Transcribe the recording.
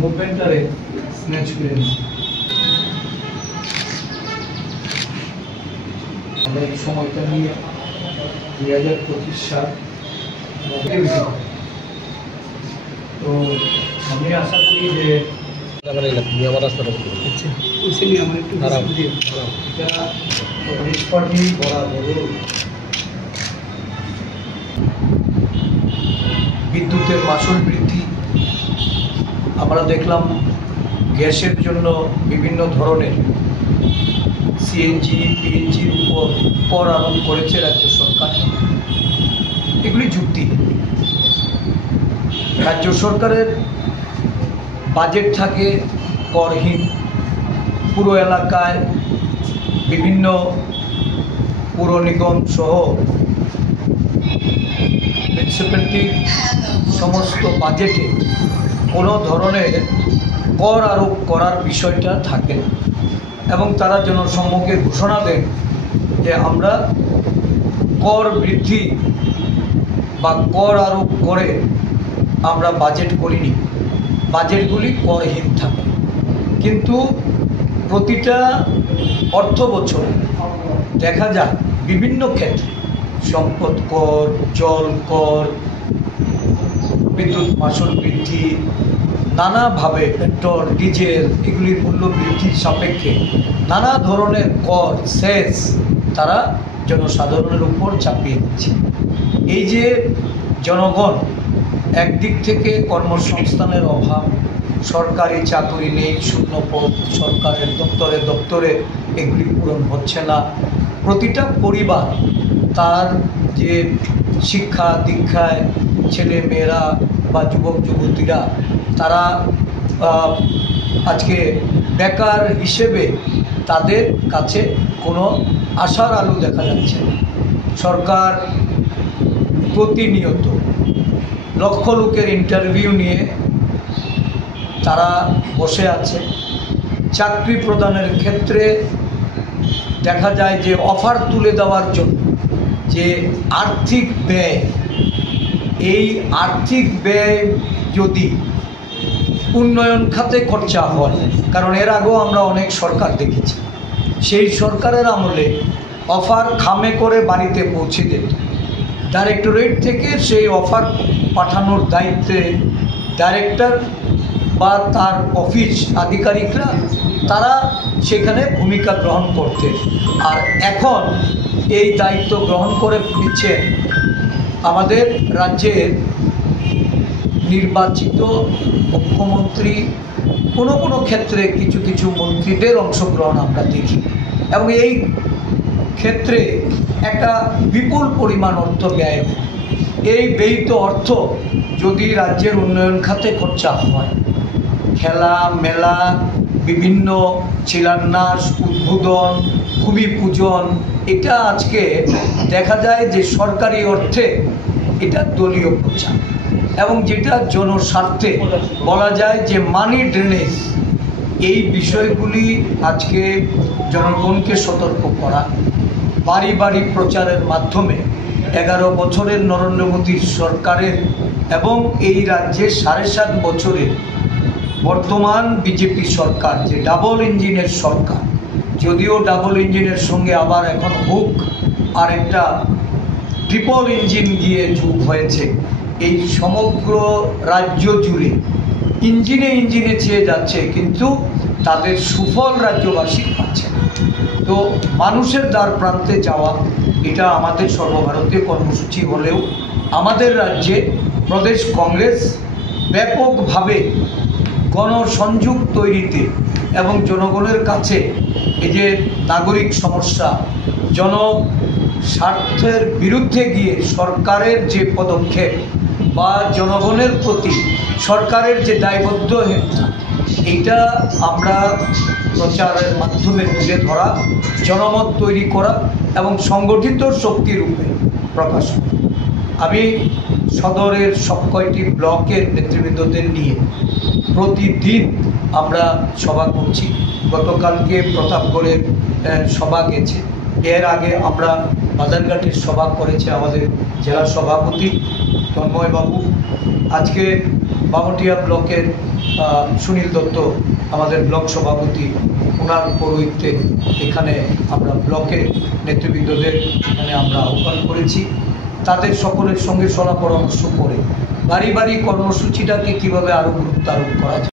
মুভমেন্টারে snatch করে নিই। আমরা এই সময়টা নিয়ে 2025 সাল, তো আমি আশা করি যে বিদ্যুতের মাসুল বৃদ্ধি, আমরা দেখলাম গ্যাসের জন্য বিভিন্ন ধরনের সিএনজি পিএনজির উপর কর আরোপ করেছে রাজ্য সরকার। এগুলি যুক্তি। রাজ্য সরকারের বাজেট থাকে করহীন, পুরো এলাকায় বিভিন্ন পুর নিগম সহ মিউনিসিপ্যালিটির সমস্ত বাজেটে কোনো ধরনের কর আরোপ করার বিষয়টা থাকে না, এবং তারা জনসম্মুখে ঘোষণা দেন যে আমরা কর বৃদ্ধি বা কর আরোপ করে আমরা বাজেট করিনি, বাজেটগুলি করহীন থাকে। কিন্তু প্রতিটা অর্থ বছর দেখা যায় বিভিন্ন ক্ষেত্রে সম্পদ কর, জল কর, বিদ্যুৎ মাসুল বৃদ্ধি, নানাভাবে পেট্রোল ডিজেল এগুলির মূল্য বৃদ্ধির সাপেক্ষে নানা ধরনের কর সেস তারা জনসাধারণের উপর চাপিয়ে দিচ্ছে। এই যে জনগণ একদিক থেকে কর্মসংস্থানের অভাব, সরকারি চাকরি নেই, শূন্যপদ সরকারের দপ্তরে দপ্তরে এগুলি পূরণ হচ্ছে না, প্রতিটা পরিবার তার যে শিক্ষা দীক্ষায় ছেলে মেয়েরা বা যুবক যুবতীরা তারা আজকে বেকার হিসেবে তাদের কাছে কোনো আশার আলো দেখা যাচ্ছে না। সরকার প্রতিনিয়ত লক্ষ লোকের ইন্টারভিউ নিয়ে তারা বসে আছে। চাকরি প্রদানের ক্ষেত্রে দেখা যায় যে অফার তুলে দেওয়ার জন্য যে আর্থিক ব্যয়, এই আর্থিক ব্যয় যদি উন্নয়ন খাতে খরচা হয়, কারণ এর আগেও আমরা অনেক সরকার দেখেছি, সেই সরকারের আমলে অফার খামে করে বাড়িতে পৌঁছে দিত, ডাইরেক্টরেট থেকে সেই অফার পাঠানোর দায়িত্বে ডাইরেক্টর বা তার অফিস আধিকারিকরা তারা সেখানে ভূমিকা গ্রহণ করতেন। আর এখন এই দায়িত্ব গ্রহণ করে নিচ্ছেন আমাদের রাজ্যের নির্বাচিত মুখ্যমন্ত্রী, কোনো কোনো ক্ষেত্রে কিছু কিছু মন্ত্রীদের অংশগ্রহণ আমরা দেখি, এবং এই ক্ষেত্রে একটা বিপুল পরিমাণ অর্থ ব্যয় হয়। এই ব্যয়িত অর্থ যদি রাজ্যের উন্নয়ন খাতে খরচা হয়, খেলা মেলা, বিভিন্ন শিলান্যাস, উদ্বোধন, ভূমি পূজন, এটা আজকে দেখা যায় যে সরকারি অর্থে এটা দলীয় প্রচার, এবং যেটা জনস্বার্থে বলা যায় যে মানি ড্রেনেজ, এই বিষয়গুলি আজকে জনগণকে সতর্ক করা, বাড়ি বাড়ি প্রচারের মাধ্যমে 11 বছরের নরেন্দ্র মোদীর সরকারের এবং এই রাজ্যে 7.5 বছরের বর্তমান বিজেপি সরকার যে ডাবল ইঞ্জিনের সরকার, যদিও ডাবল ইঞ্জিনের সঙ্গে আবার এখন হুক আর একটা ট্রিপল ইঞ্জিন গিয়ে যোগ হয়েছে, এই সমগ্র রাজ্য জুড়ে ইঞ্জিনে ইঞ্জিনে চেয়ে যাচ্ছে, কিন্তু তাদের সুফল রাজ্যবাসী পাচ্ছে না। তো মানুষের দ্বার প্রান্তে যাওয়া এটা আমাদের সর্বভারতীয় কর্মসূচি হলেও আমাদের রাজ্যে প্রদেশ কংগ্রেস ব্যাপকভাবে গণসংযোগ তৈরিতে এবং জনগণের কাছে এই যে নাগরিক সমস্যা, জনস্বার্থের বিরুদ্ধে গিয়ে সরকারের যে পদক্ষেপ বা জনগণের প্রতি সরকারের যে দায়বদ্ধতা, এইটা আমরা প্রচারের মাধ্যমে তুলে ধরা, জনমত তৈরি করা এবং সংগঠিত শক্তির রূপে প্রকাশ করা। আমি সদরের সব কয়টি ব্লকের নেতৃবৃন্দদের নিয়ে প্রতিদিন আমরা সভা করছি। গতকালকে প্রতাপগড়ের সভা গেছে, এর আগে আমরা বাজারঘাটের সভা করেছে আমাদের জেলা সভাপতি তন্ময়বাবু। আজকে বামটিয়া ব্লকের সুনীল দত্ত আমাদের ব্লক সভাপতি, ওনার পৌরোহিত্যে এখানে আমরা ব্লকের নেতৃবৃন্দদের এখানে আমরা আহ্বান করেছি। তাদের সকলের সঙ্গে সলা পরামর্শ করে বাড়ি বাড়ি কর্মসূচিটাকে কীভাবে আরও গুরুত্ব আরোপ করা যায়।